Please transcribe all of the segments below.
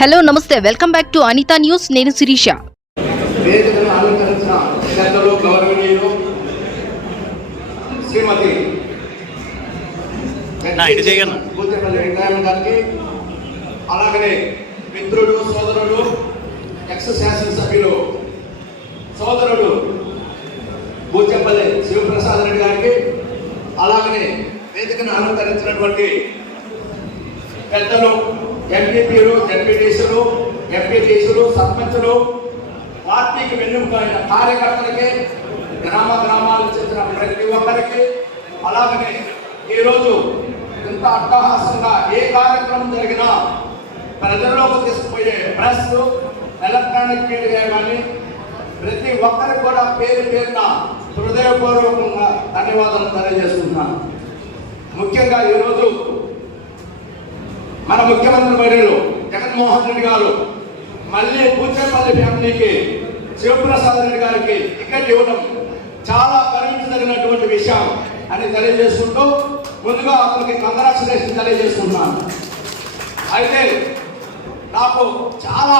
Hello నమస్తే. Welcome back to Anitha news. నేను శిరీష. అలాగనే మిత్రుడు సోదరుడు ఎక్స్ శాసనసభ్యులు సోదరుడు శివప్రసాద్ రెడ్డి గారికి అలాగనే వేదికను అలంకరించినటువంటి పెద్దలు ఎంపీపీలు ఎంపీటీసీలు ఎంపీటీసీలు సర్పంచులు పార్టీకి వెన్నుకైన కార్యకర్తలకి గ్రామ గ్రామాలకు చెందిన ప్రతి ఒక్కరికి అలాగనే ఈరోజు ఇంత అట్టహాసంగా ఏ కార్యక్రమం జరిగినా ప్రజల్లోకి తీసుకుపోయే ప్రెస్ ఎలక్ట్రానిక్ మీడియా కానీ ప్రతి ఒక్కరికి కూడా పేరు పేరున హృదయపూర్వకంగా ధన్యవాదాలు తెలియజేస్తున్నాను. ముఖ్యంగా ఈరోజు మన ముఖ్యమంత్రి వర్యులు జగన్మోహన్ రెడ్డి గారు మళ్ళీ పూచేపల్లి ఫ్యామిలీకి శివప్రసాద్ రెడ్డి గారికి టికెట్ ఇవ్వడం చాలా గర్వించదగినటువంటి విషయం అని తెలియజేసుకుంటూ ముందుగా అతనికి కంగ్రాచులేషన్ తెలియజేస్తున్నాను అయితే నాకు చాలా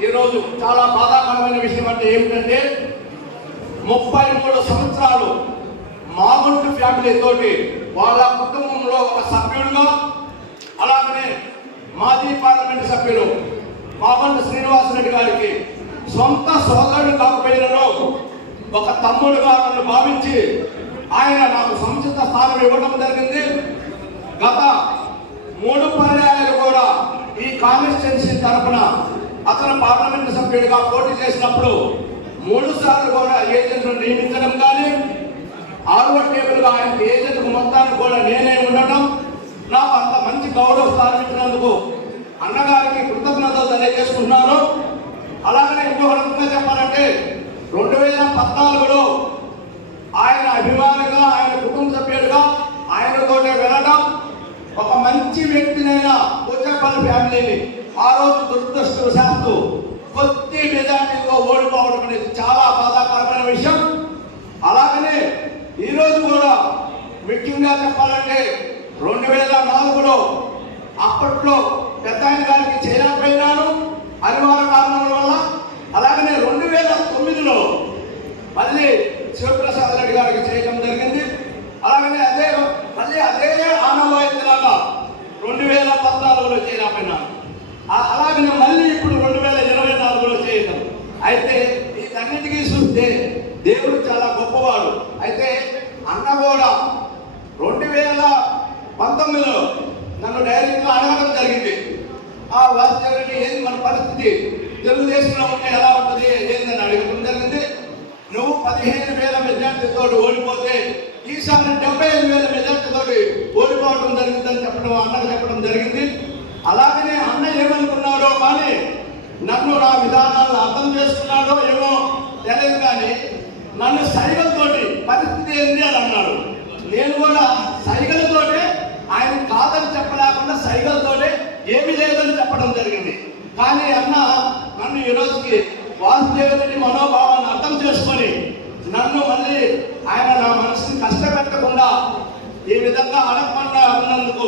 ఈరోజు చాలా బాధాకరమైన విషయం అంటే ఏమిటంటే ముప్పై మూడు సంవత్సరాలు మాగుంటు ఫ్యామిలీ తోటి వాళ్ళ కుటుంబంలో ఒక సభ్యుడిగా అలాగనే మాజీ పార్లమెంట్ సభ్యులు మాబండి శ్రీనివాసరెడ్డి గారికి సొంత సోదరుడు కాకపోయినను ఒక తమ్ముడుగా నన్ను భావించి ఆయన నాకు సముచిత స్థానం ఇవ్వడం జరిగింది. గత మూడు పర్యాయాలు కూడా ఈ కాన్స్టిట్యున్సీ తరఫున అతను పార్లమెంట్ సభ్యుడిగా పోటీ చేసినప్పుడు మూడు సార్లు కూడా ఏజెంట్ను నియమించడం కానీ ఆరవ టేబుల్గా ఆయన ఏజెంట్ మొత్తాన్ని కూడా నేనే ఉండటం నాకు అంత మంచి గౌరవ స్థానం అన్నగారికి కృతజ్ఞతలు తెలియజేసుకుంటున్నాను. అలాగనే ఇంకొక రకంగా చెప్పాలంటే రెండు వేల పద్నాలుగులో ఆయన అభిమానిగా ఆయన కుటుంబ సభ్యుడిగా ఆయనతోటే వెళ్ళడం ఒక మంచి వ్యక్తినైనా పూజపల్లి ఫ్యామిలీని ఆ రోజు దురదృష్టవశాత్తు కొద్ది మెజార్టీతో ఓడిపోవడం అనేది చాలా బాధాకరమైన విషయం. అలాగనే ఈరోజు కూడా ముఖ్యంగా చెప్పాలంటే రెండు వేల నాలుగులో అప్పట్లో పెద్ద ఆయన గారికి చేయలేకపోయినాను అనివార్య కారణముల వల్ల. అలాగనే రెండు వేల తొమ్మిదిలో మళ్ళీ శివప్రసాద్ రెడ్డి గారికి చేయడం జరిగింది. అలాగనే అదే మళ్ళీ అదే ఆనవాయితీలాగా రెండు వేల పద్నాలుగులో చేయలేకపోయినాను అలాగనే మళ్ళీ ఇప్పుడు రెండు వేల ఇరవై నాలుగులో చేయటం. అయితే వీటన్నిటికీ చూస్తే దేవుడు చాలా గొప్పవాడు. అయితే అన్న కూడా రెండు వేల పంతొమ్మిదిలో నన్ను డైరెక్ట్గా అడగడం జరిగింది. ఆ వాస్తవాన్ని ఏంది? మన పరిస్థితి తెలుగుదేశంలో ఉంటే ఎలా ఉంటుంది? ఏందని అడగడం జరిగింది. నువ్వు పదిహేను వేల మెజార్టీతో ఓడిపోతే ఈసారి డెబ్బై ఐదు వేల మెజార్టీతో ఓడిపోవడం జరిగిందని చెప్పడం అన్నకు చెప్పడం జరిగింది. అలాగనే అన్న ఏమనుకున్నాడో కానీ నన్ను నా విధానాలను అర్థం చేసుకున్నాడో ఏమో తెలియదు కానీ నన్ను సైగలతోటి పరిస్థితి ఏంది అని అన్నాడు. నేను కూడా సైగలతోటే చెప్పలేకుండా ఏమి లేదని చెప్పడం జరిగింది. కానీ అన్న నన్ను ఈ రోజుకి వాసుదేవుని మనోభావాన్ని అర్థం చేసుకొని నన్ను మళ్ళీ ఆయన నా మనసుని కష్టపెట్టకుండా ఈ విధంగా అడగకుండా ఉన్నందుకు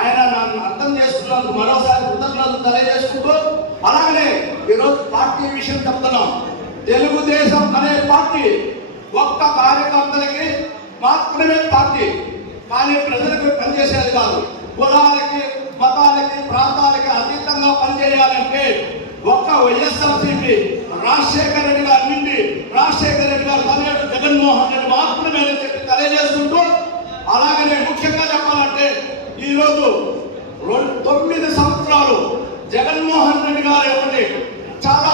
ఆయన నన్ను అర్థం చేసుకున్నందుకు మరోసారి కృతజ్ఞతలు తెలియజేసుకుంటూ అలాగనే ఈరోజు పార్టీ విషయం చెప్తున్నాం. తెలుగుదేశం అనే పార్టీ ఒక్క కార్యకర్తలకి మాత్రమే పార్టీ కానీ ప్రజలకు పనిచేసేది కాదు. కులాలకి మతాలకి ప్రాంతాలకి అతీతంగా పనిచేయాలంటే ఒక్క వైఎస్ఆర్సీపీ రాజశేఖర రెడ్డి గారి నుండి రాజశేఖర రెడ్డి గారు తనయుడు జగన్మోహన్ రెడ్డి మాత్రమే చెప్పి తెలియజేసుకుంటూ అలాగనే ముఖ్యంగా చెప్పాలంటే ఈరోజు రెండు తొమ్మిది సంవత్సరాలు జగన్మోహన్ రెడ్డి గారు ఏమండి చాలా